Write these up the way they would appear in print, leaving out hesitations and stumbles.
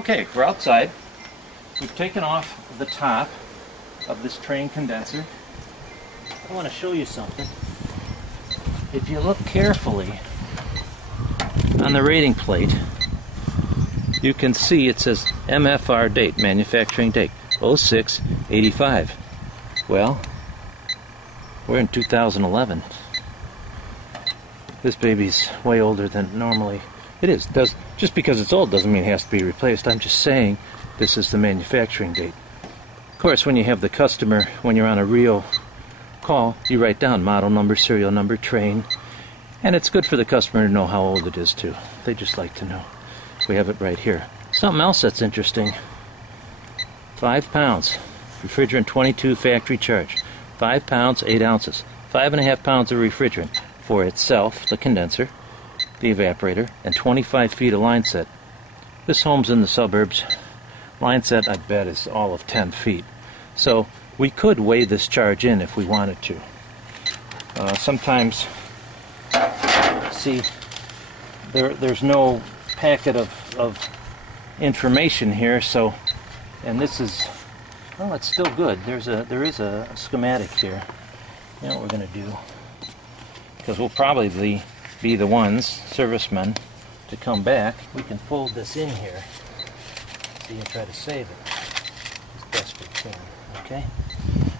Okay, we're outside. We've taken off the top of this train condenser. I want to show you something. If you look carefully on the rating plate, you can see it says MFR date, manufacturing date, 06/85. Well, we're in 2011. This baby's way older than normally it is. Just because it's old doesn't mean it has to be replaced. I'm just saying this is the manufacturing date. Of course, when you have the customer, when you're on a real call, you write down model number, serial number, train, and it's good for the customer to know how old it is too. They just like to know. We have it right here. Something else that's interesting. 5 pounds. Refrigerant 22 factory charge. 5 pounds, 8 ounces. 5.5 pounds of refrigerant for itself, the condenser, the evaporator, and 25 feet of line set. This home's in the suburbs. Line set, I bet, is all of 10 feet. So we could weigh this charge in if we wanted to. Sometimes, see, there's no packet of information here, so, and this is, well, it's still good. There is a schematic here. You know what we're going to do? Because we'll probably be the ones, servicemen, to come back. We can fold this in here. See, and try to save it as best we can. Okay?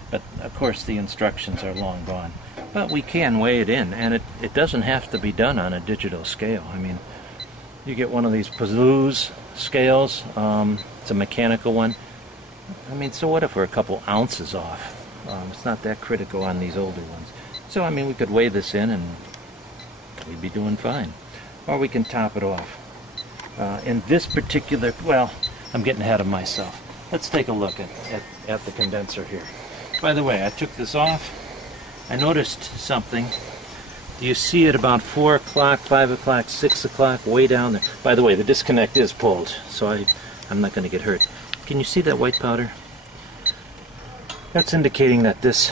But of course the instructions are long gone. But we can weigh it in, and it doesn't have to be done on a digital scale. I mean, you get one of these Pazoo's scales. It's a mechanical one. I mean, so what if we're a couple ounces off? It's not that critical on these older ones. So, I mean, we could weigh this in and we'd be doing fine. Or we can top it off. In this particular, well, I'm getting ahead of myself. Let's take a look at the condenser here. By the way, I took this off. I noticed something. Do you see it about 4 o'clock, 5 o'clock, 6 o'clock, way down there? By the way, the disconnect is pulled, so I'm not going to get hurt. Can you see that white powder? That's indicating that this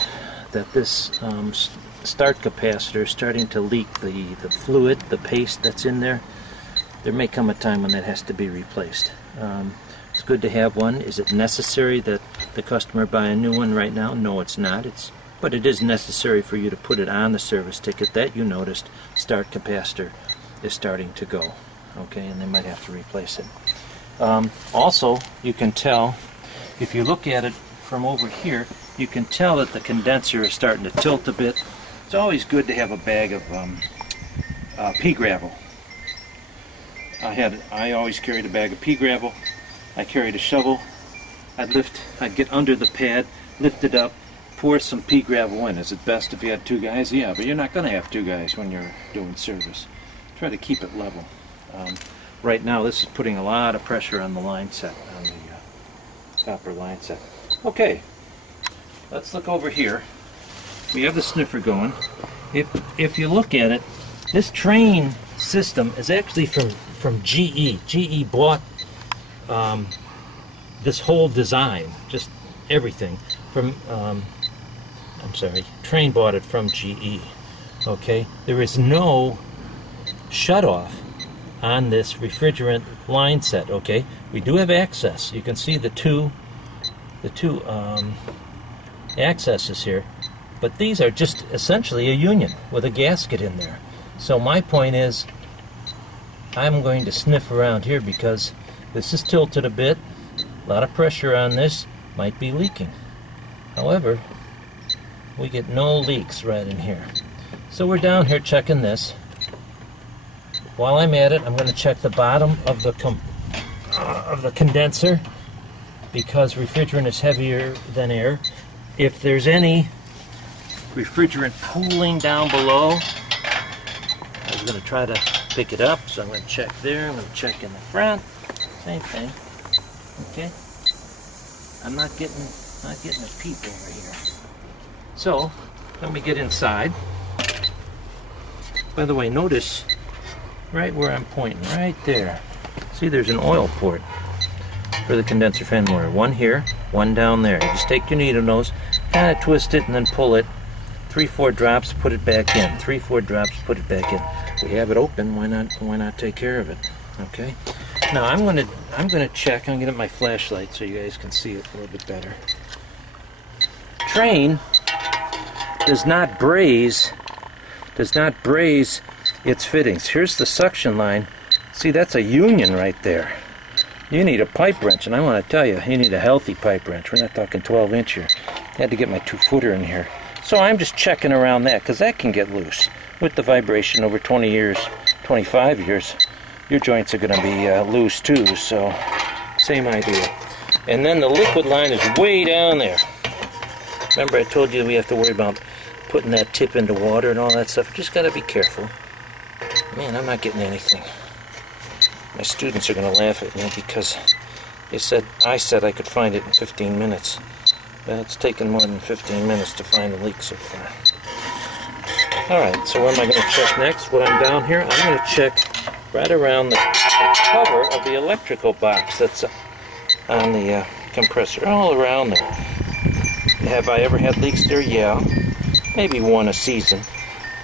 start capacitor is starting to leak the fluid, the paste that's in there. There may come a time when that has to be replaced. It's good to have one. Is it necessary that the customer buy a new one right now? No, it's not. But it is necessary for you to put it on the service ticket that you noticed start capacitor is starting to go. Okay, and they might have to replace it. Also, you can tell, if you look at it from over here, you can tell that the condenser is starting to tilt a bit. It's always good to have a bag of pea gravel. I always carried a bag of pea gravel. I carried a shovel. I'd get under the pad, lift it up, pour some pea gravel in. Is it best if you had 2 guys? Yeah, but you're not going to have 2 guys when you're doing service. Try to keep it level. Right now, this is putting a lot of pressure on the line set, on the copper line set. Okay, let's look over here. We have the sniffer going. If you look at it, this train system is actually from GE. GE bought this whole design, just everything from. I'm sorry, Train bought it from GE. Okay, there is no shutoff on this refrigerant line set. Okay, we do have access. You can see the two accesses here, but these are just essentially a union with a gasket in there. So my point is, I'm going to sniff around here because this is tilted a bit. A lot of pressure on this, might be leaking. However, we get no leaks right in here. So we're down here checking this. While I'm at it, I'm going to check the bottom of the condenser, because refrigerant is heavier than air. If there's any refrigerant pooling down below, I was going to try to pick it up, so I'm going to check there. I'm going to check in the front. Same thing. Okay. I'm not getting a peep over here. So, let me get inside. By the way, notice right where I'm pointing, right there. See, there's an oil port for the condenser fan motor. One here, one down there. You just take your needle nose, kind of twist it, and then pull it. 3-4 drops, put it back in. 3-4 drops, put it back in. We have it open. Why not take care of it? Okay. Now I'm gonna check. I'm gonna get my flashlight so you guys can see it a little bit better. Train does not braze its fittings. Here's the suction line. See, that's a union right there. You need a pipe wrench, and I want to tell you, you need a healthy pipe wrench. We're not talking 12-inch here. I had to get my 2-footer in here. So I'm just checking around that, because that can get loose. With the vibration over 20 years, 25 years, your joints are going to be loose too, so same idea. And then the liquid line is way down there. Remember I told you we have to worry about putting that tip into water and all that stuff. Just got to be careful. Man, I'm not getting anything. My students are going to laugh at me because I said I could find it in 15 minutes. Well, it's taken more than 15 minutes to find the leak so far. Alright, so where am I going to check next? When I'm down here, I'm going to check right around the cover of the electrical box that's on the compressor, all around there. Have I ever had leaks there? Yeah. Maybe one a season.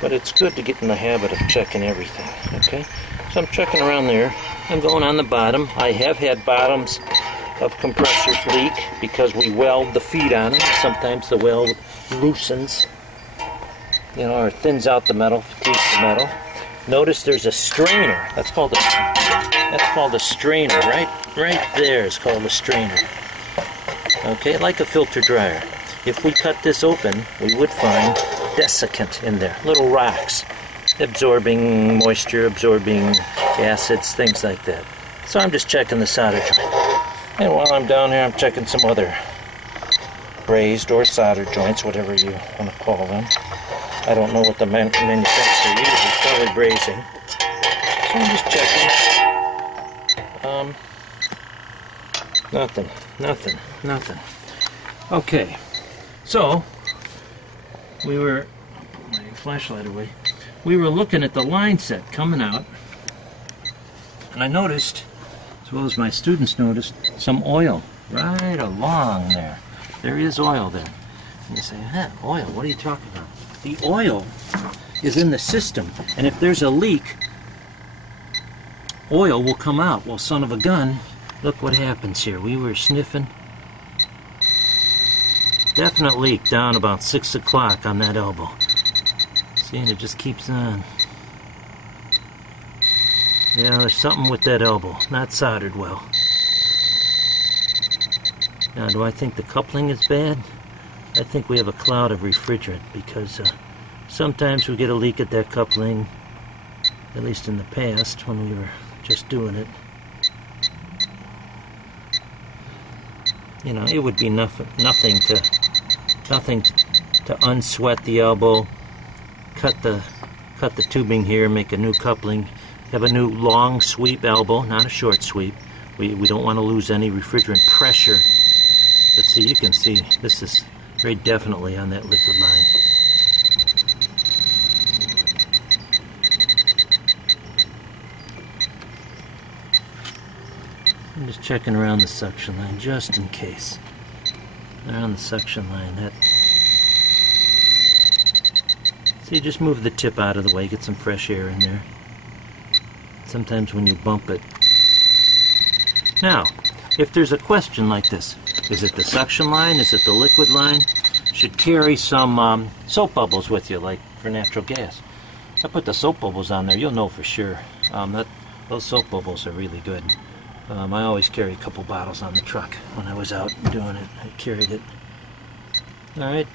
But it's good to get in the habit of checking everything, okay? So I'm checking around there. I'm going on the bottom. I have had bottoms of compressors leak because we weld the feet on them. Sometimes the weld loosens, you know, or thins out the metal, fatigues the metal. Notice there's a strainer. That's called a strainer. Right there is called a strainer. Okay, like a filter dryer. If we cut this open, we would find desiccant in there, little rocks, absorbing moisture, absorbing acids, things like that. So I'm just checking the solder joint. And while I'm down here, I'm checking some other brazed or solder joints, whatever you want to call them. I don't know what the manufacturer uses, probably brazing. So I'm just checking. Nothing. Okay, so we were, my flashlight away, we were looking at the line set coming out, and I noticed, as well as my students noticed, some oil right along there. There is oil there. And you say, huh, oil, what are you talking about? The oil is in the system, and if there's a leak, oil will come out. Well, son of a gun, look what happens here. We were sniffing. Definite leak down about 6 o'clock on that elbow. See, and it just keeps on. Yeah, there's something with that elbow. Not soldered well. Now, do I think the coupling is bad? I think we have a cloud of refrigerant because sometimes we get a leak at that coupling, at least in the past when we were just doing it. You know, it would be nothing to unsweat the elbow, cut the tubing here, make a new coupling, have a new long sweep elbow, not a short sweep. We don't want to lose any refrigerant pressure. But see, you can see this is very definitely on that liquid line. I'm just checking around the suction line just in case. Around the suction line, that. See, just move the tip out of the way, get some fresh air in there. Sometimes when you bump it. Now, if there's a question like this, is it the suction line? Is it the liquid line? Should carry some soap bubbles with you, like for natural gas. I put the soap bubbles on there, you'll know for sure. Those soap bubbles are really good. I always carry a couple bottles on the truck when I was out doing it. I carried it. Alright,